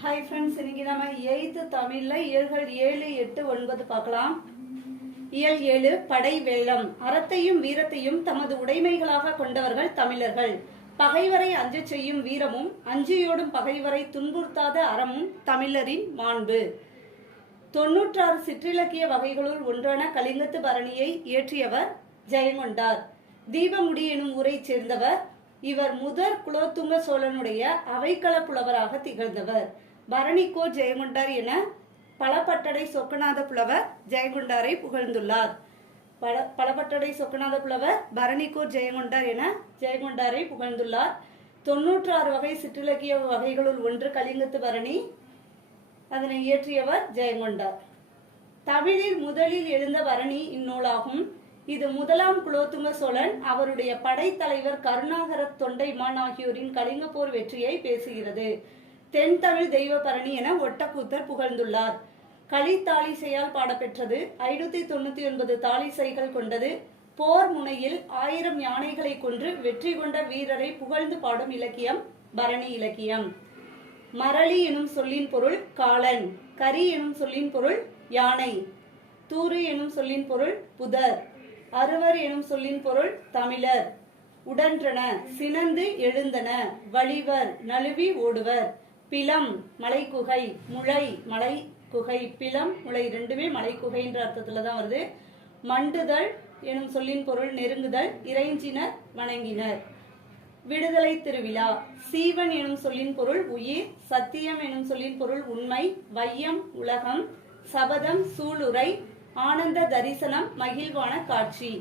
Hi friends இன்னைக்கு நம்ம eighth தமிழ்ல இயல்கள் ஏழு எட்டு ஒன்பது பார்க்கலாம். இயல் ஏழு படை வெள்ளம். அறத்தையும் வீரத்தையும் தமது உடைமைகளாக கொண்டவர்கள் தமிழர்கள். பகைவரை அஞ்ச செய்யும் வீரமும் அஞ்சியோடும் பகைவரை துன்புறுத்தாத அறமும் தமிழரின் மாண்பு. தொன்னூற்றாறு சிற்றிலக்கிய வகைகளுள் ஒன்றான கலிங்கத்து பரணியை இயற்றியவர் ஜெயங்கொண்டார். தீபமுடி எனும் ஊரைச் சேர்ந்தவர். இவர் முதற் குலோத்துங்க சோழனுடைய அவைக்கள புலவராக திகழ்ந்தவர். பரணிக்கோ ஜெயங்கொண்டார் என பலபட்டடை சொக்கநாத புலவர் ஜெயங்கொண்டாரை புகழ்ந்துள்ளார். பல பலபட்டடை சொக்கநாத புலவர் பரணிக்கூர் ஜெயங்கொண்டார் என ஜெயங்கொண்டாரை புகழ்ந்துள்ளார். தொன்னூற்றாறு வகை சிற்றிலக்கிய வகைகளுள் ஒன்று கலிங்கத்து பரணி அதனை இயற்றியவர் ஜெயங்கொண்டார். தமிழில் முதலில் எழுந்த பரணி இந்நூலாகும். இது முதலாம் குலோத்துங்க சோழன் அவருடைய படைத்தலைவர் கருணாகர தொண்டைமான் ஆகியோரின் கலிங்க போர் வெற்றியை பேசுகிறது. தென்தமிழ் தெய்வபரணி தெய்வ பரணி என ஒட்டக்கூத்தர் புகழ்ந்துள்ளார். களி தாளிசையால் பாடப்பெற்றது. ஐநூத்தி தொண்ணூத்தி ஒன்பது தாளிசைகள் கொண்டது. போர் முனையில் ஆயிரம் யானைகளை கொன்று வெற்றி கொண்ட வீரரை புகழ்ந்து பாடும் இலக்கியம் பரணி இலக்கியம். மரளி எனும் சொல்லின் பொருள் காளன் கரி எனும் சொல்லின் பொருள் யானை. தூறு எனும் சொல்லின் பொருள் புதர். அறுவர் எனும் சொல்லின் பொருள் தமிழர். உடன்றன சினந்து எழுந்தன வழிவர் நழுவி ஓடுவர். பிலம் மலைக்குகை முளை மலை குகை பிலம் முளை ரெண்டுமே மலைக்குகைன்ற அர்த்தத்துல தான் வருது. மண்டுதல் எனும் சொல்லின் பொருள் நெருங்குதல் இறைஞ்சினர் வணங்கினர். விடுதலை திருவிழா சீவன் எனும் சொல்லின் பொருள் உயிர் சத்தியம் எனும் சொல்லின் பொருள் உண்மை வையம் உலகம் சபதம் சூளுரை ஆனந்த தரிசனம் மகிழ்வான காட்சி.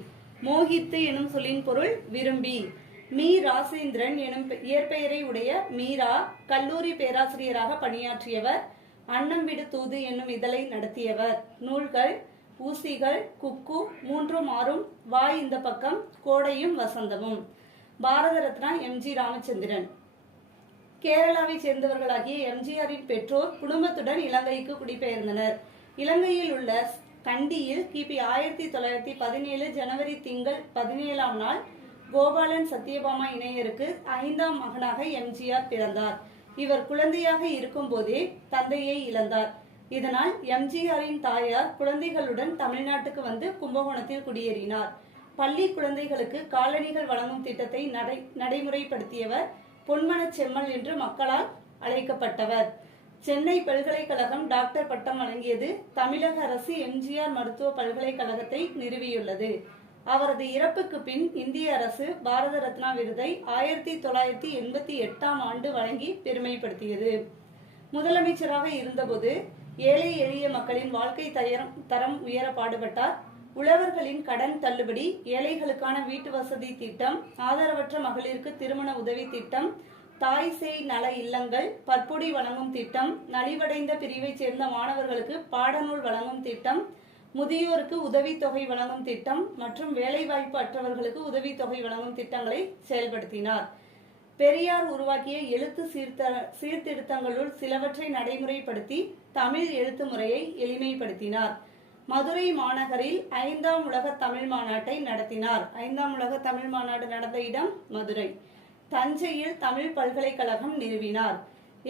மோகித்து எனும் சொல்லின் பொருள் விரும்பி. மீ ராசேந்திரன் எனும் இயற்பெயரை உடைய மீரா கல்லூரி பேராசிரியராக பணியாற்றியவர். அன்னம் விடு தூது என்னும் இதழை நடத்தியவர். நூல்கள் ஊசிகள் குக்கு மூன்றும் ஆறும் வாய் இந்த பக்கம் கோடையும் வசந்தமும். பாரத ரத்னா எம்ஜி ராமச்சந்திரன். கேரளாவை சேர்ந்தவர்களாகிய எம்ஜிஆரின் பெற்றோர் குடும்பத்துடன் இலங்கைக்கு குடிபெயர்ந்தனர். இலங்கையில் உள்ள கண்டியில் கிபி ஆயிரத்தி தொள்ளாயிரத்தி பதினேழு ஜனவரி திங்கள் பதினேழாம் நாள் கோபாலன் சத்யபாமா இணையருக்கு ஐந்தாம் மகனாக எம்ஜிஆர் பிறந்தார். இவர் குழந்தையாக இருக்கும்போதே தந்தையை இழந்தார். இதனால் எம்ஜிஆரின் தாயார் குழந்தைகளுடன் தமிழ்நாட்டுக்கு வந்து கும்பகோணத்தில் குடியேறினார். பள்ளி குழந்தைகளுக்கு காலணிகள் வழங்கும் திட்டத்தை நடை நடைமுறைப்படுத்தியவர் பொன்மன செம்மல் என்று மக்களால் அழைக்கப்பட்டவர். சென்னை பல்கலைக்கழகம் டாக்டர் பட்டம் வழங்கியது தமிழக அரசு எம்ஜிஆர் மருத்துவ பல்கலைக்கழகத்தை நிறுவியுள்ளது. அவரது இறப்புக்கு பின் இந்திய அரசு பாரத ரத்னா விருதை ஆயிரத்தி தொள்ளாயிரத்தி எண்பத்தி எட்டாம் ஆண்டு வழங்கி பெருமைப்படுத்தியது. முதலமைச்சராக இருந்தபோது ஏழை எளிய மக்களின் வாழ்க்கை தரம் தரம் உயர பாடுபட்டார். உழவர்களின் கடன் தள்ளுபடி ஏழைகளுக்கான வீட்டு வசதி திட்டம் ஆதரவற்ற மகளிருக்கு திருமண உதவி திட்டம் தாய் சேய் நல இல்லங்கள் பற்பொடி வழங்கும் திட்டம் நலிவடைந்த பிரிவைச் சேர்ந்த மாணவர்களுக்கு பாடநூல் வழங்கும் திட்டம் முதியோருக்கு உதவித்தொகை வழங்கும் திட்டம் மற்றும் வேலைவாய்ப்பு அற்றவர்களுக்கு உதவித்தொகை வழங்கும் திட்டங்களை செயல்படுத்தினார். பெரியார் உருவாக்கிய எழுத்து சீர்த சீர்திருத்தங்களுள் சிலவற்றை நடைமுறைப்படுத்தி தமிழ் எழுத்து முறையை எளிமைப்படுத்தினார். மதுரை மாநகரில் ஐந்தாம் உலக தமிழ் மாநாட்டை நடத்தினார். ஐந்தாம் உலக தமிழ் மாநாடு நடந்த இடம் மதுரை. தஞ்சையில் தமிழ் பல்கலைக்கழகம் நிறுவினார்.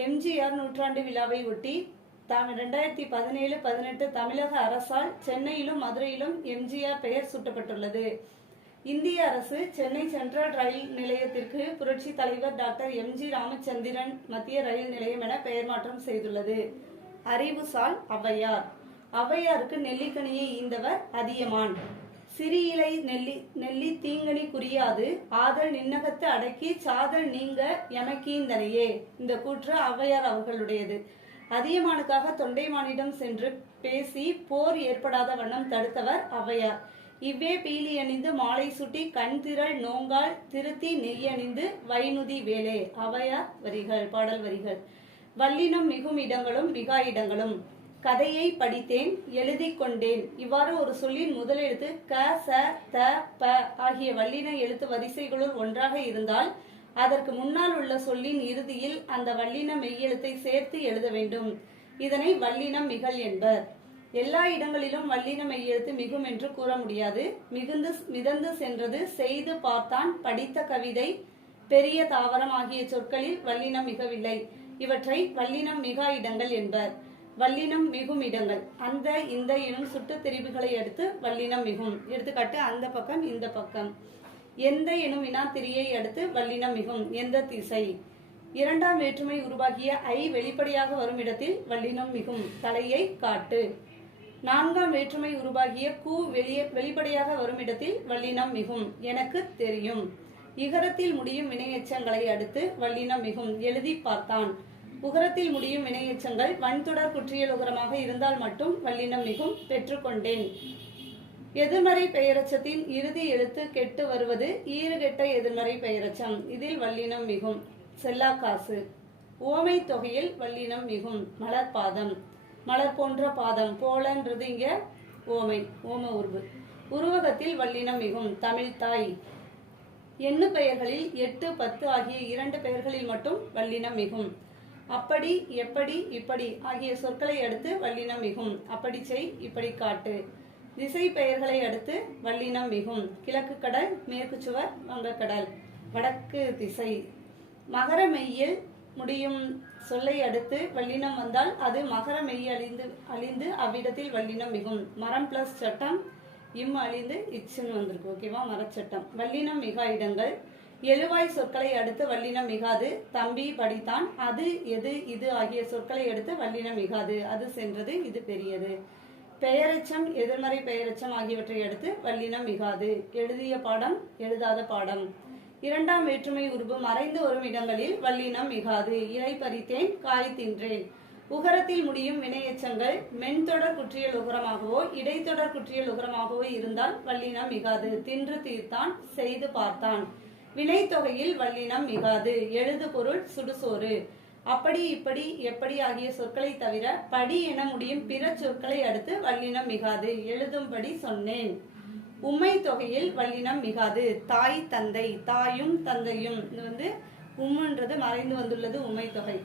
எம்ஜிஆர் நூற்றாண்டு விழாவை ஒட்டி தாம் ரெண்டாயிரத்தி பதினேழு பதினெட்டு தமிழக அரசால் சென்னையிலும் மதுரையிலும் எம்ஜிஆர் பெயர் சூட்டப்பட்டுள்ளது. இந்திய அரசு சென்னை சென்ட்ரல் ரயில் நிலையத்திற்கு புரட்சி தலைவர் டாக்டர் எம்ஜி ராமச்சந்திரன் மத்திய ரயில் நிலையம் என பெயர் மாற்றம் செய்துள்ளது. அறிவுசால் ஔவையார். ஔவையாருக்கு நெல்லிக்கனியை ஈந்தவர் அதியமான். சிறி இலை நெல்லி நெல்லி தீங்கனி குறியாது ஆதல் நின்னகத்து அடக்கி சாதல் நீங்க எமக்கீந்தனையே. இந்த கூற்று ஔவையார் அவர்களுடையது. அதியமானுக்காக தொண்டைமானிடம் சென்று பேசி போர் ஏற்படாத வண்ணம் தடுத்தவர் அவையார். இவ்வே பீலி அணிந்து மாலை சுட்டி கண் திரள் நோங்கால் திருத்தி நெய்யணிந்து வைனுதி வேலே. அவையார் வரிகள் பாடல் வரிகள். வல்லினம் மிகும் இடங்களும் மிகா இடங்களும். கதையை படித்தேன் எழுதிக் கொண்டேன். இவ்வாறு ஒரு சொல்லின் முதலெழுத்து க ச த ப ஆகிய வல்லின எழுத்து வரிசைகளுள் ஒன்றாக இருந்தால் அதற்கு முன்னால் உள்ள சொல்லின் இறுதியில் அந்த வல்லின மெய்யெழுத்தை சேர்த்து எழுத வேண்டும். இதனை வல்லினம் மிகல் என்பர். எல்லா இடங்களிலும் வல்லின மெய்யெழுத்து மிகும் என்று கூற முடியாது. மிகுந்து மிதந்து சென்றது செய்து பார்த்தான் படித்த கவிதை பெரிய தாவரம் ஆகிய சொற்களில் வல்லினம் மிகவில்லை. இவற்றை வல்லினம் மிகா இடங்கள் என்பர். வல்லினம் மிகும் இடங்கள். அந்த இந்த எனும் சுட்டு தெரிவுகளை அடுத்து வல்லினம் மிகும். எடுத்துக்காட்டு அந்த பக்கம் இந்த பக்கம். எந்த எனும் வினாத்திரியை அடுத்து வல்லினம் மிகும். எந்த திசை? இரண்டாம் வேற்றுமை உருவாகிய ஐ வெளிப்படையாக வரும் இடத்தில் வல்லினம் மிகும். தலையை காட்டு. நான்காம் வேற்றுமை உருவாகிய கு வெளியே வெளிப்படையாக வரும் இடத்தில் வல்லினம் மிகும். எனக்கு தெரியும். இகரத்தில் முடியும் வினையெச்சங்களை அடுத்து வல்லினம் மிகும். எழுதி பார்த்தான். உகரத்தில் முடியும் வினையெச்சங்கள் வன்தொடர் குற்றியல் உகரமாக இருந்தால் மட்டும் வல்லினம் மிகும். பெற்றுக்கொண்டேன். எதிர்மறை பெயரச்சத்தின் இறுதி எழுத்து கெட்டு வருவது ஈறுகெட்ட எதிர்மறை பெயரச்சம். இதில் வல்லினம் மிகும். செல்லா காசு. ஓமை தொகையில் வல்லினம் மிகும். மலர் பாதம். மலர் போன்ற பாதம். போலன்றது இங்க ஓமை ஓம உருவு. உருவகத்தில் வல்லினம் மிகும். தமிழ் தாய். எண்ணு பெயர்களில் எட்டு பத்து ஆகிய இரண்டு பெயர்களில் மட்டும் வல்லினம் மிகும். அப்படி எப்படி இப்படி ஆகிய சொற்களை அடுத்து வல்லினம் மிகும். அப்படி செய் இப்படி காட்டு. திசை பெயர்களை அடுத்து வல்லினம் மிகும். கிழக்கு கடல் மேற்கு சுவர் வங்கக்கடல் வடக்கு திசை. மகர மெய்யில் முடியும் சொல்லை அடுத்து வல்லினம் வந்தால் அது மகர மெய் அழிந்து அழிந்து அவ்விடத்தில் வல்லினம் மிகும். மரம் பிளஸ் சட்டம் இம் அழிந்து இச்சுன்னு வந்திருக்கு. ஓகேவா மரச்சட்டம் வல்லினம் மிகா இடங்கள். எழுவாய் சொற்களை அடுத்து வல்லினம் மிகாது. தம்பி படித்தான். அது எது இது ஆகிய சொற்களை அடுத்து வல்லினம் மிகாது. அது சென்றது இது பெரியது. பெயரெச்சம் எதிர்மறை பெயரெச்சம் ஆகியவற்றை அடுத்து வல்லினம் மிகாது. எழுதிய பாடம் எழுதாத பாடம். இரண்டாம் வேற்றுமை உருவு மறைந்து வரும் இடங்களில் வல்லினம் மிகாது. இலை பறித்தேன் காய் தின்றேன். உகரத்தில் முடியும் வினையெச்சங்கள் மென்தொடர் குற்றியல் உகரமாகவோ இடைத்தொடர் குற்றியல் உகரமாகவோ இருந்தால் வல்லினம் மிகாது. தின்று தீர்த்தான் செய்து பார்த்தான். வினைத்தொகையில் வல்லினம் மிகாது. எழுது பொருள் சுடுசோறு. அப்படி இப்படி எப்படி ஆகிய சொற்களை தவிர படி என முடியும் பிற சொற்களை அடுத்து வல்லினம் மிகாது. எழுதும்படி சொன்னேன். உம்மை தொகையில் வல்லினம் மிகாது. தாய் தந்தை தாயும் தந்தையும். இது வந்து உம்முன்றது மறைந்து வந்துள்ளது உம்மை தொகை.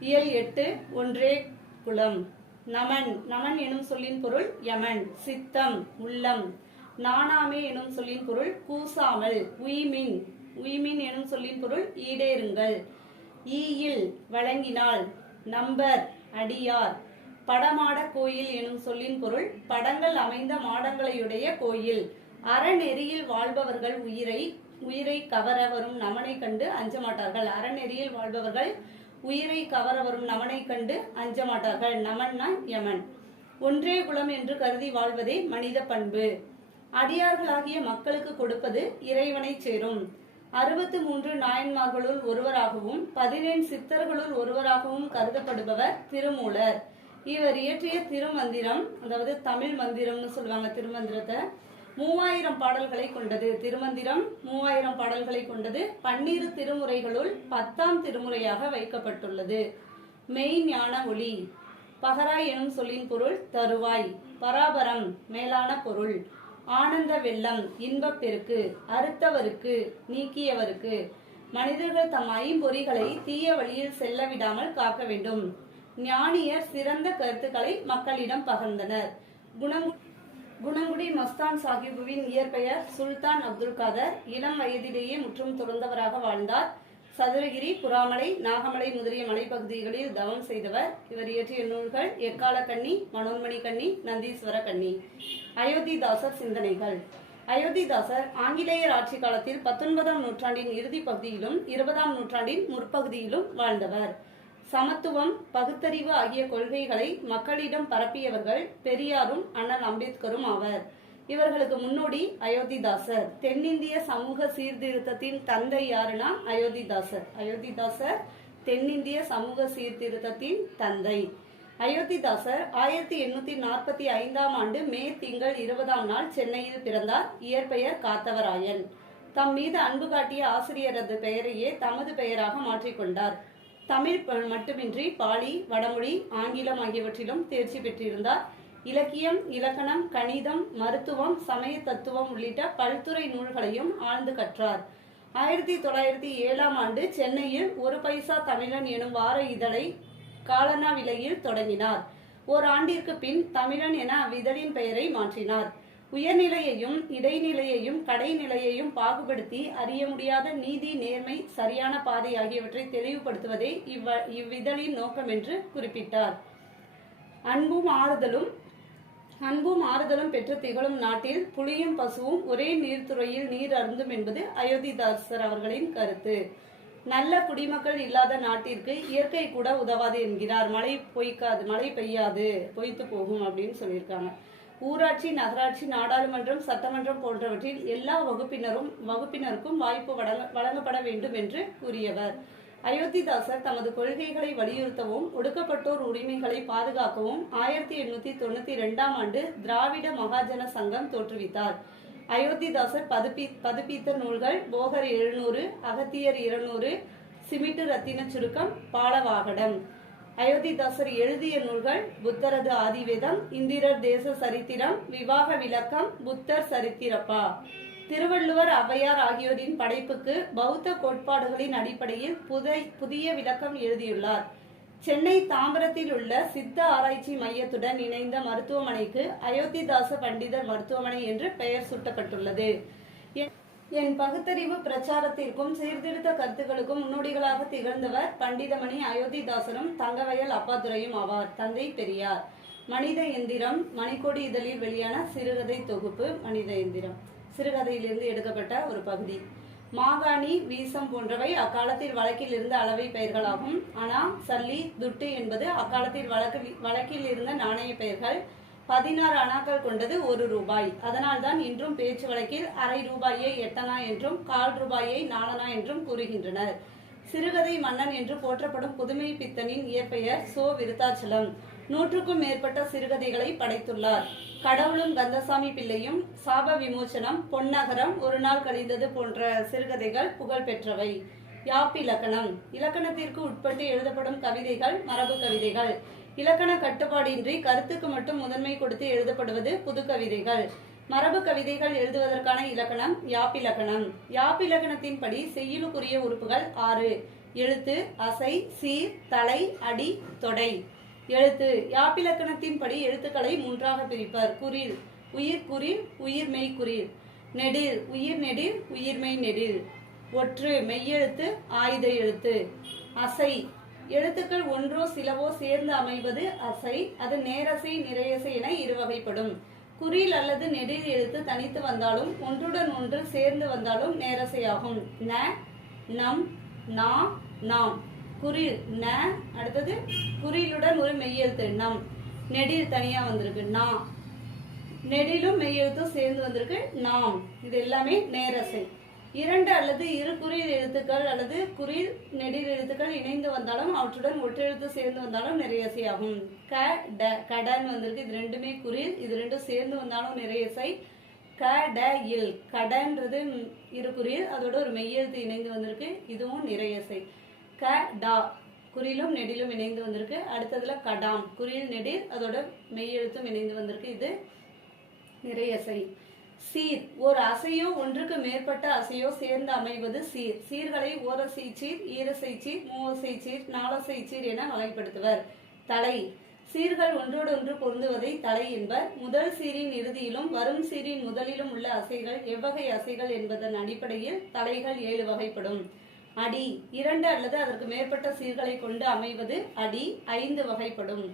இயல் எட்டு ஒன்றே குலம். நமன். நமன் எனும் சொல்லின் பொருள் யமன். சித்தம் உள்ளம். நானாமே எனும் சொல்லின் பொருள் கூசாமல். உய்மின். உய்மின் எனும் சொல்லின் பொருள் ஈடேறுங்கள். ஈயில் வழங்கினால் நம்பர் அடியார். படமாட கோயில் எனும் சொல்லின் பொருள் படங்கள் அமைந்த மாடங்களையுடைய கோயில். அறநெறியில் வாழ்பவர்கள் உயிரை உயிரை கவர வரும் நமனை கண்டு அஞ்ச மாட்டார்கள் அறநெறியில் வாழ்பவர்கள் உயிரை கவர வரும் நமனை கண்டு அஞ்ச மாட்டார்கள் நமன்னா யமன். ஒன்றே குலம் என்று கருதி வாழ்வதே மனித பண்பு. அடியார்களாகிய மக்களுக்கு கொடுப்பது இறைவனை சேரும். அறுபத்து மூன்று நாயன்மார்களுள் ஒருவராகவும் பதினேழு சித்தர்களுள் ஒருவராகவும் கருதப்படுபவர் திருமூலர். இவர் இயற்றிய திருமந்திரம் அதாவது தமிழ் மந்திரம்னு சொல்லுவாங்க திருமந்திரத்தை மூவாயிரம் பாடல்களை கொண்டது. திருமந்திரம் மூவாயிரம் பாடல்களை கொண்டது. பன்னிரு திருமுறைகளுள் பத்தாம் திருமுறையாக வைக்கப்பட்டுள்ளது. மெய் ஞான ஒளி. பகராய் எனும் சொல்லின் பொருள் தருவாய். பராபரம் மேலான பொருள். ஆனந்த வெள்ளம் இன்பப்பெருக்கு அறுத்தவருக்கு நீக்கியவருக்கு. மனிதர்கள் தம் ஐம்பொறிகளை தீய வழியில் செல்ல விடாமல் காக்க வேண்டும். ஞானியர் சிறந்த கருத்துக்களை மக்களிடம் பகிர்ந்தனர். குணம் குணங்குடி மஸ்தான் சாஹிபுவின் இயற்பெயர் சுல்தான் அப்துல் காதர் இளம் வயதிலேயே முற்றும் துறந்தவராக வாழ்ந்தார். சதுரகிரி புறாமலை நாகமலை முதலிய மலைப்பகுதிகளில் தவம் செய்தவர். இவர் இயற்றிய நூல்கள் எக்கால கண்ணி மனோன்மணி கண்ணி நந்தீஸ்வர கண்ணி அயோத்திதாசர் சிந்தனைகள். அயோத்திதாசர் ஆங்கிலேயர் ஆட்சி காலத்தில் பத்தொன்பதாம் நூற்றாண்டின் இறுதி பகுதியிலும் இருபதாம் நூற்றாண்டின் முற்பகுதியிலும் வாழ்ந்தவர். சமத்துவம் பகுத்தறிவு ஆகிய கொள்கைகளை மக்களிடம் பரப்பியவர்கள் பெரியாரும் அண்ணல் அம்பேத்கரும் ஆவர். இவர்களுக்கு முன்னோடி அயோத்திதாசர். தென்னிந்திய சமூக சீர்திருத்தத்தின் தந்தை யாருன்னா அயோத்திதாசர். அயோத்திதாசர் தென்னிந்திய சமூக சீர்திருத்தத்தின் தந்தை. அயோத்திதாசர் ஆயிரத்தி எண்ணூத்தி நாற்பத்தி ஐந்தாம் ஆண்டு மே திங்கள் இருபதாம் நாள் சென்னையில் பிறந்தார். இயற்பெயர் காத்தவராயன். தம் மீது அன்பு காட்டிய ஆசிரியரது பெயரையே தமது பெயராக மாற்றிக்கொண்டார் தமிழ் மட்டுமின்றி பாலி வடமொழி ஆங்கிலம் ஆகியவற்றிலும் தேர்ச்சி பெற்றிருந்தார். இலக்கியம் இலக்கணம் கணிதம் மருத்துவம் சமய தத்துவம் உள்ளிட்ட பல்துறை நூல்களையும் ஆழ்ந்து கற்றார். ஆயிரத்தி தொள்ளாயிரத்தி ஏழாம் ஆண்டு சென்னையில் ஒரு பைசா தமிழன் எனும் வார இதழை காலனா விலையில் தொடங்கினார். ஓர் ஆண்டிற்கு பின் தமிழன் என அவ்விதழின் பெயரை மாற்றினார். உயர்நிலையையும் இடைநிலையையும் கடைநிலையையும் பாகுபடுத்தி அறிய முடியாத நீதி நேர்மை சரியான பாதை ஆகியவற்றை தெளிவுபடுத்துவதே இவ்வ இவ்விதழின் நோக்கம் என்று குறிப்பிட்டார். அன்பும் ஆறுதலும் அன்பும் ஆறுதலும் பெற்று திகழும் நாட்டில் புலியும் பசுவும் ஒரே நீர்த்துறையில் நீர் அருந்தும் என்பது அயோத்திதாசர் அவர்களின் கருத்து. நல்ல குடிமக்கள் இல்லாத நாட்டிற்கு இயற்கை கூட உதவாது என்கிறார். மழை பொய்க்காது மழை பெய்யாது பொய்த்து போகும் அப்படின்னு சொல்லியிருக்காங்க. ஊராட்சி நகராட்சி நாடாளுமன்றம் சட்டமன்றம் போன்றவற்றில் எல்லா வகுப்பினரும் வகுப்பினருக்கும் வாய்ப்பு வழங்க வழங்கப்பட வேண்டும் என்று கூறியவர். அயோத்திதாசர் தமது கொள்கைகளை வலியுறுத்தவும் ஒடுக்கப்பட்டோர் உரிமைகளை பாதுகாக்கவும் ஆயிரத்தி எண்ணூத்தி தொண்ணூத்தி ரெண்டாம் ஆண்டு திராவிட மகாஜன சங்கம் தோற்றுவித்தார். அயோத்திதாசர் பதுப்பி பதிப்பித்த நூல்கள் போகர் எழுநூறு அகத்தியர் இருநூறு சிமிட்டு ரத்தின சுருக்கம் பாலவாகடம். அயோத்திதாசர் எழுதிய நூல்கள் புத்தரது ஆதிவேதம் இந்திரர் தேச சரித்திரம் விவாக விளக்கம் புத்தர் சரித்திரப்பா. திருவள்ளுவர் ஔவையார் ஆகியோரின் படைப்புக்கு பௌத்த கோட்பாடுகளின் அடிப்படையில் புதை புதிய விளக்கம் எழுதியுள்ளார். சென்னை தாம்பரத்தில் உள்ள சித்த ஆராய்ச்சி மையத்துடன் இணைந்த மருத்துவமனைக்கு அயோத்திதாச பண்டிதர் மருத்துவமனை என்று பெயர் சூட்டப்பட்டுள்ளது. என்- என் பகுத்தறிவு பிரச்சாரத்திற்கும் சீர்திருத்த கருத்துக்களுக்கும் முன்னோடிகளாக திகழ்ந்தவர் பண்டிதமணி அயோத்திதாசனும் தங்கவயல் அப்பாதுரையும் ஆவார். தந்தை பெரியார். மனித எந்திரம் மணிக்கொடி இதழில் வெளியான சிறுகதை தொகுப்பு மனித எந்திரம். சிறுகதையிலிருந்து எடுக்கப்பட்ட ஒரு பகுதி. மாகாணி வீசம் போன்றவை அக்காலத்தில் வழக்கில் இருந்த அளவை பெயர்களாகும். அணா சல்லி துட்டு என்பது அக்காலத்தில் வழக்கு வழக்கில் இருந்த நாணய பெயர்கள். பதினாறு அணாக்கள் கொண்டது ஒரு ரூபாய். அதனால்தான் இன்றும் பேச்சு வழக்கில் அரை ரூபாயை எட்டனா என்றும் கால் ரூபாயை நாலனா என்றும் கூறுகின்றனர். சிறுகதை மன்னன் என்று போற்றப்படும் புதுமை பித்தனின் இயற்பெயர் சோ விருத்தாச்சலம். நூற்றுக்கும் மேற்பட்ட சிறுகதைகளை படைத்துள்ளார். கடவுளும் கந்தசாமி பிள்ளையும் சாப விமோச்சனம் பொன்னகரம் ஒரு நாள் கழிந்தது போன்ற சிறுகதைகள் புகழ் பெற்றவை. யாப்பிலக்கணம் இலக்கணத்திற்கு உட்பட்டு எழுதப்படும் கவிதைகள் மரபு கவிதைகள். இலக்கண கட்டுப்பாடின்றி கருத்துக்கு மட்டும் முதன்மை கொடுத்து எழுதப்படுவது புது கவிதைகள். மரபு கவிதைகள் எழுதுவதற்கான இலக்கணம் யாப்பிலக்கணம் யாப்பிலக்கணத்தின்படி செய்யுளுக்குரிய உறுப்புகள் ஆறு. எழுத்து அசை சீர் தலை அடி தொடை. எழுத்து. யாப்பிலக்கணத்தின்படி எழுத்துக்களை மூன்றாக பிரிப்பர். குறில் உயிர் குறில் உயிர் மெய் குறில் நெடில். உயிர் நெடில் உயிர்மெய் நெடில். ஒற்று. மெய்யெழுத்து ஆயுத எழுத்து. அசை. எழுத்துக்கள் ஒன்றோ சிலவோ சேர்ந்து அமைவது அசை. அது நேரசை நிறையசை என இருவகைப்படும். குறில் அல்லது நெடில் எழுத்து தனித்து வந்தாலும் ஒன்றுடன் ஒன்று சேர்ந்து வந்தாலும் நேரசையாகும். ந நம் நா நாம். குறி ந அடுத்தது குறியிலுடன் ஒரு மெய்யெழுத்து நம். நெடில் தனியா வந்திருக்கு நா. நெடிலும் மெய்யெழுத்தும் சேர்ந்து வந்திருக்கு நாம். இது எல்லாமே நேரசை. இரண்டு அல்லது இரு குறி எழுத்துக்கள் அல்லது குறி நெடில் எழுத்துக்கள் இணைந்து வந்தாலும் அவற்றுடன் ஒற்றெழுத்து சேர்ந்து வந்தாலும் நிறையசை ஆகும் க ட கடன்னு வந்திருக்கு இது ரெண்டுமே குறில் இது ரெண்டும் சேர்ந்து வந்தாலும் நிறையசை. க ட இல். கடன்றது இரு குறியில் அதோட ஒரு மெய்யெழுத்து இணைந்து வந்திருக்கு இதுவும் நிறையசை. க டா. குறிலும் நெடிலும் இணைந்து வந்திருக்கு. அடுத்ததுல கடாம். குறியில் நெடில் அதோட மெய்யெழுத்தும் இணைந்து வந்திருக்கு. இது நிறைய சை சீர். ஒரு அசையோ ஒன்றுக்கு மேற்பட்ட அசையோ சேர்ந்து அமைவது சீர். சீர்களை ஓரசை சீர் ஈரசை சீர் மூவசை சீர் நாலசை சீர் என வகைப்படுத்துவர். தலை. சீர்கள் ஒன்றோடொன்று பொருந்துவதை தலை என்பர். முதல் சீரின் இறுதியிலும் வரும் சீரின் முதலிலும் உள்ள அசைகள் எவ்வகை அசைகள் என்பதன் அடிப்படையில் தலைகள் ஏழு வகைப்படும். அடி இரண்டு அல்லது அதற்கு மேற்பட்ட சீர்களை கொண்டு அமைவது அடி ஐந்து வகைப்படும்.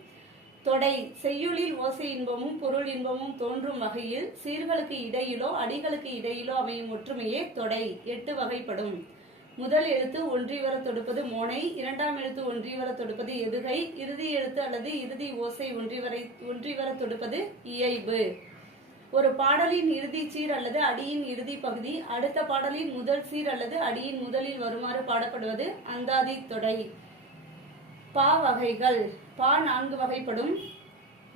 தொடை செய்யுளில் ஓசை இன்பமும் பொருள் இன்பமும் தோன்றும் வகையில் சீர்களுக்கு இடையிலோ அடிகளுக்கு இடையிலோ அமையும் ஒற்றுமையே தொடை. எட்டு வகைப்படும். முதல் எழுத்து ஒன்றி வர தொடுப்பது மோனை இரண்டாம் எழுத்து ஒன்றி வர தொடுப்பது எதுகை இறுதி எழுத்து அல்லது இறுதி ஓசை ஒன்றி வரை ஒன்றி வர தொடுப்பது இயைபு. ஒரு பாடலின் இறுதி சீர் அல்லது அடியின் இறுதி பகுதி அடுத்த பாடலின் முதல் சீர் அல்லது அடியின் முதலில் வருமாறு பாடப்படுவது அந்தாதி தொடை. பா வகைகள். பா நான்கு வகைப்படும்.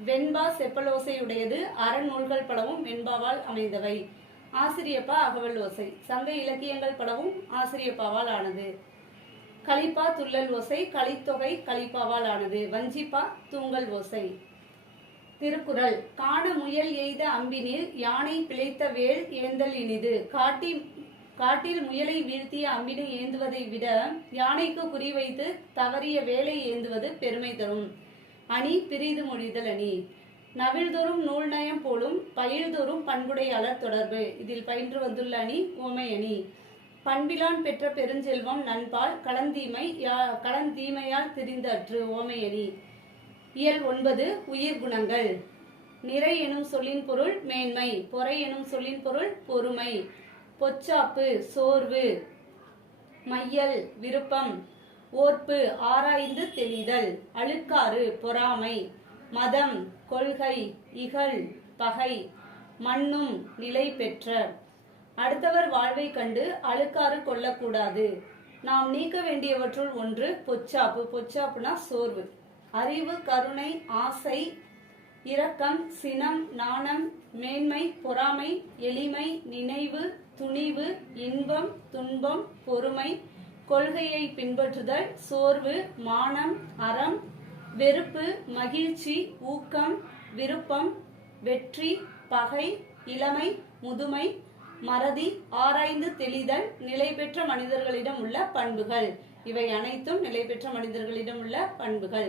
வெண்பா செப்பலோசையுடையது. அறநூல்கள் படவும் வெண்பாவால் அமைந்தவை. ஆசிரியப்பா அகவல் ஓசை. சங்க இலக்கியங்கள் படவும் ஆசிரியப்பாவால் ஆனது. கலிப்பா துள்ளல் ஓசை. கலித்தொகை கலிப்பாவால் ஆனது. வஞ்சிப்பா தூங்கல் ஓசை. திருக்குறள். காண முயல் எய்த அம்பினில் யானை பிழைத்த வேல் ஏந்தல் இனிது. காட்டி காட்டில் முயலை வீழ்த்திய அம்பினை ஏந்துவதை விட யானைக்கு குறிவைத்து தவறிய வேலை ஏந்துவது பெருமை தரும். அணி பிரிது மொழிதல் அணி. நவிழ்தோறும் நூல் நயம் போலும் பயில்தோறும் பண்புடையாளர் தொடர்பு. இதில் பயின்று வந்துள்ள அணி ஓமை அணி. பண்பிலான் பெற்ற பெருஞ்செல்வம் நண்பால் களந்தீமை யா- களந்தீமையால் திரிந்தற்று ஓமையணி இயல் ஒன்பது உயிர் குணங்கள். நிறை எனும் சொல்லின் பொருள் மேன்மை பொறை எனும் சொல்லின் பொருள் பொறுமை. பொச்சாப்பு சோர்வு. மையல் விருப்பம். ஓர்ப்பு ஆராய்ந்து தெளிதல். அழுக்காறு பொறாமை. மதம் கொள்கை இகழ் பகை. மண்ணும் நிலை பெற்ற. அடுத்தவர் வாழ்வை கண்டு அழுக்காறு கொள்ளக்கூடாது. நாம் நீக்க வேண்டியவற்றுள் ஒன்று பொச்சாப்பு. பொச்சாப்புனா சோர்வு. அறிவு கருணை ஆசை இரக்கம் சினம் நாணம் மேன்மை பொறாமை எளிமை நினைவு துணிவு இன்பம் துன்பம் பொறுமை கொள்கையை பின்பற்றுதல் சோர்வு மானம் அறம் வெறுப்பு மகிழ்ச்சி ஊக்கம் விருப்பம் வெற்றி பகை இளமை முதுமை மறதி ஆராய்ந்து தெளிதல் நிலை பெற்ற மனிதர்களிடம் உள்ள பண்புகள். இவை அனைத்தும் நிலை பெற்ற மனிதர்களிடம் உள்ள பண்புகள்.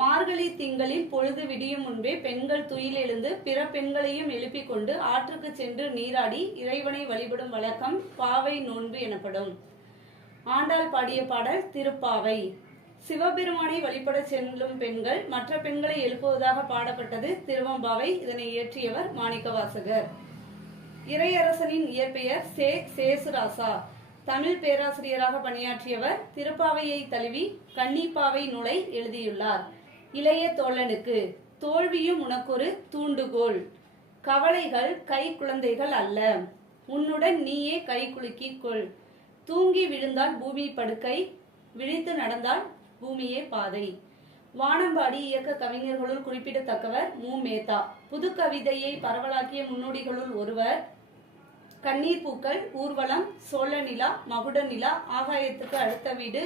மார்கழி திங்களில் பொழுது விடியும் முன்பே பெண்கள் துயில் எழுந்து பிற பெண்களையும் எழுப்பிக் கொண்டு ஆற்றுக்கு சென்று நீராடி இறைவனை வழிபடும் வழக்கம் பாவை நோன்பு எனப்படும். ஆண்டாள் பாடிய பாடல் திருப்பாவை. சிவபெருமானை வழிபட செல்லும் பெண்கள் மற்ற பெண்களை எழுப்புவதாக பாடப்பட்டது திருவம்பாவை. இதனை இயற்றியவர் மாணிக்கவாசகர். இறையரசனின் இயற்பெயர் சே சேசுராசா. தமிழ் பேராசிரியராக பணியாற்றியவர் திருப்பாவையை தழுவி கன்னிப்பாவை நூலை எழுதியுள்ளார். இளைய தோழனுக்கு தோல்வியும் உனக்கொரு தூண்டுகோல் கவலைகள் கை குழந்தைகள் அல்ல. உன்னுடன் நீயே கை குலுக்கிக் கொள். தூங்கி விழுந்தால் பூமி படுக்கை விழித்து நடந்தால் பூமியே பாதை. வானம்பாடி இயக்க கவிஞர்களுள் குறிப்பிடத்தக்கவர் மு. மேத்தா. புது கவிதையை பரவலாக்கிய முன்னோடிகளுள் ஒருவர் கண்ணீர் பூக்கள் ஊர்வலம் சோழ நிலா மகுட நிலா ஆகாயத்துக்கு அடுத்த வீடு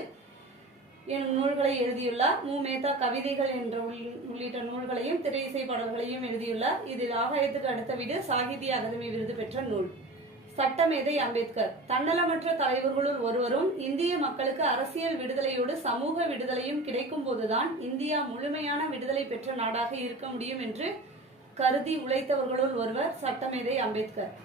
எனும் நூல்களை எழுதியுள்ளார். மு. மேத்தா கவிதைகள் என்ற உள்- உள்ளிட்ட நூல்களையும் திரையிசை பாடல்களையும் எழுதியுள்ளார். இதில் ஆகாயத்துக்கு அடுத்த வீடு சாகித்ய அகாதமி விருது பெற்ற நூல். சட்டமேதை அம்பேத்கர். தன்னலமற்ற தலைவர்களுள் ஒருவரும் இந்திய மக்களுக்கு அரசியல் விடுதலையோடு சமூக விடுதலையும் கிடைக்கும் போதுதான் இந்தியா முழுமையான விடுதலை பெற்ற நாடாக இருக்க முடியும் என்று கருதி உழைத்தவர்களுள் ஒருவர் சட்டமேதை அம்பேத்கர்.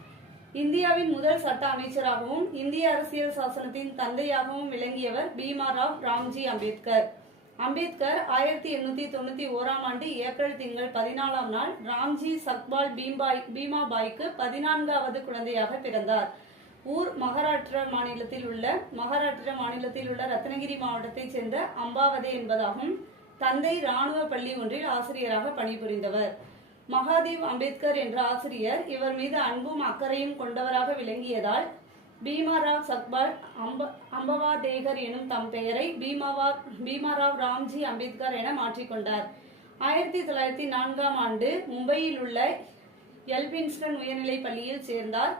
இந்தியாவின் முதல் சட்ட அமைச்சராகவும் இந்திய அரசியல் சாசனத்தின் தந்தையாகவும் விளங்கியவர் பீமாராவ் ராம்ஜி அம்பேத்கர். அம்பேத்கர் ஆயிரத்தி எண்ணூத்தி தொண்ணூத்தி ஓராம் ஆண்டு ஏப்ரல் திங்கள் பதினாலாம் நாள் ராம்ஜி சக்பால் பீம்பாய் பீமாபாய்க்கு பதினான்காவது குழந்தையாக பிறந்தார். ஊர் மகாராஷ்டிரா மாநிலத்தில் உள்ள மகாராஷ்டிரா மாநிலத்தில் உள்ள ரத்னகிரி மாவட்டத்தைச் சேர்ந்த அம்பாவதே என்பதாகும் தந்தை ராணுவ பள்ளி ஒன்றில் ஆசிரியராக பணிபுரிந்தவர். மகாதேவ் அம்பேத்கர் என்ற ஆசிரியர் இவர் மீது அன்பும் அக்கறையும் கொண்டவராக விளங்கியதால் பீமாராவ் சக்பால் அம்ப அம்பவாதேகர் எனும் தம் பெயரை பீமாவா பீமாராவ் ராம்ஜி அம்பேத்கர் என மாற்றிக்கொண்டார். ஆயிரத்தி தொள்ளாயிரத்தி நான்காம் ஆண்டு மும்பையில் உள்ள எல்பின்ஸ்டன் உயர்நிலைப் பள்ளியில் சேர்ந்தார்.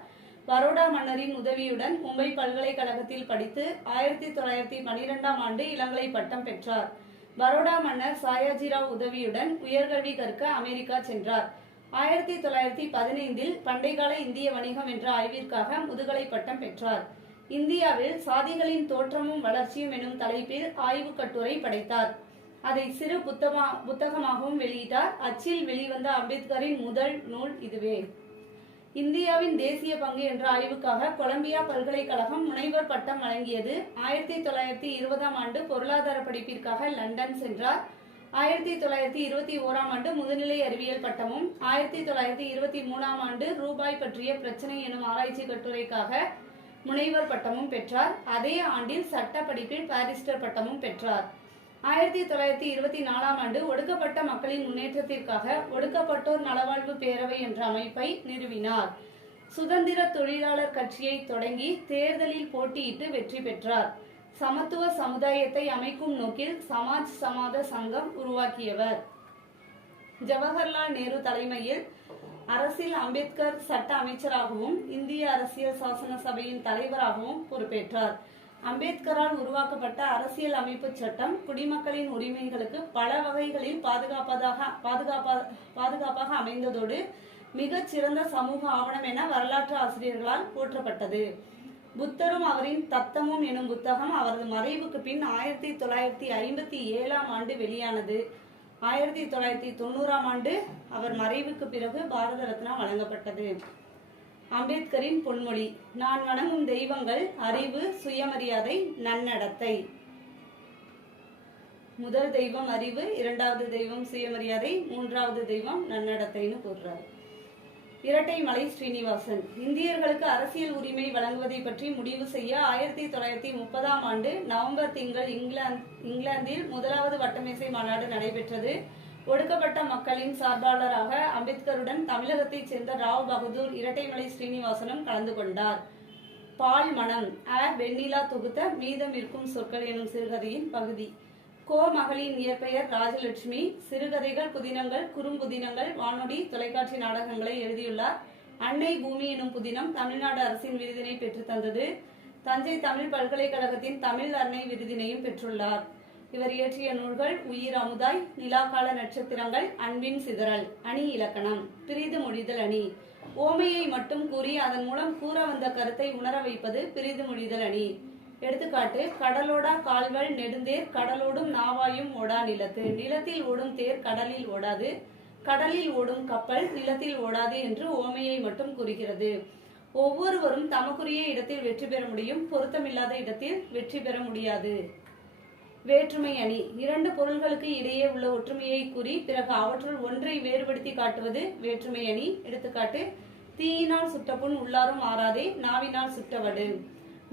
பரோடா மன்னரின் உதவியுடன் மும்பை பல்கலைக்கழகத்தில் படித்து ஆயிரத்தி தொள்ளாயிரத்தி பனிரெண்டாம் ஆண்டு இளங்கலை பட்டம் பெற்றார். பரோடா மன்னர் சாயாஜிராவ் உதவியுடன் உயர்கல்வி கற்க அமெரிக்கா சென்றார். ஆயிரத்தி தொள்ளாயிரத்தி பதினைந்தில் பண்டைக்கால இந்திய வணிகம் என்ற ஆய்விற்காக முதுகலை பட்டம் பெற்றார். இந்தியாவில் சாதிகளின் தோற்றமும் வளர்ச்சியும் எனும் தலைப்பில் ஆய்வு கட்டுரை படைத்தார். அதை சிறு புத்தமா புத்தகமாகவும் வெளியிட்டார். அச்சில் வெளிவந்த அம்பேத்கரின் முதல் நூல் இதுவே. இந்தியாவின் தேசிய பங்கு என்ற ஆய்வுக்காக கொலம்பியா பல்கலைக்கழகம் முனைவர் பட்டம் வழங்கியது. ஆயிரத்தி தொள்ளாயிரத்தி இருபதாம் ஆண்டு பொருளாதார படிப்பிற்காக லண்டன் சென்றார். ஆயிரத்தி தொள்ளாயிரத்தி இருபத்தி ஓராம் ஆண்டு முதுநிலை அறிவியல் பட்டமும் ஆயிரத்தி தொள்ளாயிரத்தி இருபத்தி மூணாம் ஆண்டு ரூபாய் பற்றிய பிரச்சனை எனும் ஆராய்ச்சி கட்டுரைக்காக முனைவர் பட்டமும் பெற்றார். அதே ஆண்டில் சட்ட படிப்பில் பாரிஸ்டர் பட்டமும் பெற்றார். ஆயிரத்தி தொள்ளாயிரத்தி இருபத்தி நாலாம் ஆண்டு ஒடுக்கப்பட்ட மக்களின் முன்னேற்றத்திற்காக ஒடுக்கப்பட்டோர் நலவாழ்வு பேரவை என்ற அமைப்பை நிறுவினார். சுதந்திர தொழிலாளர் கட்சியை தொடங்கி தேர்தலில் போட்டியிட்டு வெற்றி பெற்றார். சமத்துவ சமுதாயத்தை அமைக்கும் நோக்கில் சமாஜ் சமாத சங்கம் உருவாக்கியவர். ஜவஹர்லால் நேரு தலைமையில் அரசில் அம்பேத்கர் சட்ட அமைச்சராகவும் இந்திய அரசியல் சாசன சபையின் தலைவராகவும் பொறுப்பேற்றார். அம்பேத்கரால் உருவாக்கப்பட்ட அரசியல் அமைப்பு சட்டம் குடிமக்களின் உரிமைகளுக்கு பல வகைகளில் பாதுகாப்பதாக பாதுகாப்பா பாதுகாப்பாக அமைந்ததோடு மிகச் சிறந்த சமூக ஆவணம் என வரலாற்று ஆசிரியர்களால் போற்றப்பட்டது. புத்தரும் அவரின் தத்தமும் எனும் புத்தகம் அவரது மறைவுக்கு பின் ஆயிரத்தி தொள்ளாயிரத்தி ஐம்பத்தி ஏழாம் ஆண்டு வெளியானது. ஆயிரத்தி தொள்ளாயிரத்தி தொண்ணூறாம் ஆண்டு அவர் மறைவுக்கு பிறகு பாரத ரத்னா வழங்கப்பட்டது. அம்பேத்கரின் பொன்மொழி நான் வணங்கும் தெய்வங்கள் அறிவு சுயமரியாதை நன்னடத்தை. முதல் தெய்வம் அறிவு இரண்டாவது தெய்வம் சுயமரியாதை மூன்றாவது தெய்வம் நன்னடத்தைன்னு கூறுறாரு. இரட்டை மலை ஸ்ரீனிவாசன் இந்தியர்களுக்கு அரசியல் உரிமை வழங்குவதை பற்றி முடிவு செய்ய ஆயிரத்தி தொள்ளாயிரத்தி முப்பதாம் ஆண்டு நவம்பர் திங்கள் இங்கிலாந்து இங்கிலாந்தில் முதலாவது வட்டமேசை மாநாடு நடைபெற்றது. ஒடுக்கப்பட்ட மக்களின் சார்பாளராக அம்பேத்கருடன் தமிழகத்தைச் சேர்ந்த ராவ் பகதூர் இரட்டைமலை ஸ்ரீனிவாசனும் கலந்து கொண்டார். பால் மனம் அ வெண்ணிலா தொகுத்த மீதம் இருக்கும் சொற்கள் எனும் சிறுகதையின் பகுதி. கோ மகளின் இயற்பெயர் ராஜலட்சுமி சிறுகதைகள் புதினங்கள் குறும்புதினங்கள் வானொலி தொலைக்காட்சி நாடகங்களை எழுதியுள்ளார். அன்னை பூமி எனும் புதினம் தமிழ்நாடு அரசின் விருதினை பெற்று தந்தது. தஞ்சை தமிழ் பல்கலைக்கழகத்தின் தமிழ் அன்னை விருதினையும் பெற்றுள்ளார். இவர் இயற்றிய நூல்கள் உயிர் அமுதாய் நிலாக்கால நட்சத்திரங்கள் அன்பின் சிதறல் அணி இலக்கணம் பிரிது மொழிதல் அணி. ஓமையை மட்டும் கூறி அதன் மூலம் கூற வந்த கருத்தை உணர வைப்பது பிரிது மொழிதல் அணி. எடுத்துக்காட்டு கடலோடா கால்வல் நெடுந்தேர் கடலோடும் நாவாயும் ஓடா நிலத்து. நிலத்தில் ஓடும் தேர் கடலில் ஓடாது. கடலில் ஓடும் கப்பல் நிலத்தில் ஓடாது என்று ஓமையை மட்டும் கூறுகிறது. ஒவ்வொருவரும் தமக்குரிய இடத்தில் வெற்றி பெற முடியும் பொருத்தமில்லாத இடத்தில் வெற்றி பெற முடியாது. வேற்றுமை அணி. இரண்டு பொருள்களுக்கு இடையே உள்ள ஒற்றுமையை கூறி பிறகு அவற்றுள் ஒன்றை வேறுபடுத்தி காட்டுவது வேற்றுமை அணி. எடுத்துக்காட்டு தீயினால் சுட்டபுண் உள்ளாரும் ஆறாதே நாவினால் சுட்டவடு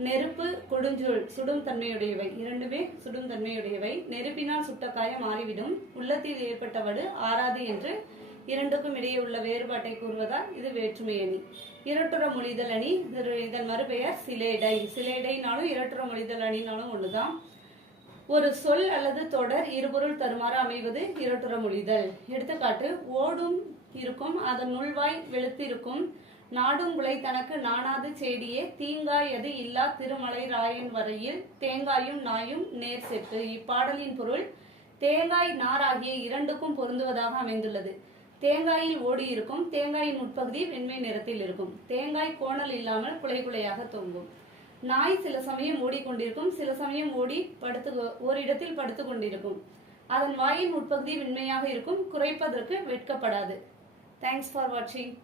நெருப்பு கொடுஞ்சொல் சுடும் தன்மையுடையவை. இரண்டுமே சுடும் தன்மையுடையவை. நெருப்பினால் சுட்ட காயம் மாறிவிடும். உள்ளத்தில் ஏற்பட்ட வடு ஆறாது என்று இரண்டுக்கும் இடையே உள்ள வேறுபாட்டை கூறுவதால் இது வேற்றுமை அணி. இரட்டுற மொழிதல் அணி. இதன் மறுபெயர் சிலேடை. சிலேடைனாலும் இரட்டுற மொழிதல் அணினாலும் ஒன்றுதான் ஒரு சொல் அல்லது தொடர் இருபொருள் தருமாறு அமைவது இரட்டுற மொழிதல். எடுத்துக்காட்டு ஓடும் இருக்கும் அதன் நுள்வாய் வெளுத்திருக்கும் நாடும் குலை தனக்கு நாணாது செடியே தீங்காய் அது இல்லா திருமலை ராயன் வரையில் தேங்காயும் நாயும் நேர் செட்டு. இப்பாடலின் பொருள் தேங்காய் நார் ஆகிய இரண்டுக்கும் பொருந்துவதாக அமைந்துள்ளது. தேங்காயில் ஓடி இருக்கும் தேங்காயின் உட்பகுதி வெண்மை நிறத்தில் இருக்கும். தேங்காய் கோணல் இல்லாமல் குலை குலையாக தொங்கும். நாய் சில சமயம் ஓடிக்கொண்டிருக்கும் சில சமயம் ஓடி படுத்து ஓரிடத்தில் படுத்து கொண்டிருக்கும். அதன் வாயின் உட்பகுதி வெண்மையாக இருக்கும் குறைப்பதற்கு வெட்கப்படாது. தேங்க்ஸ் ஃபார் வாட்சிங்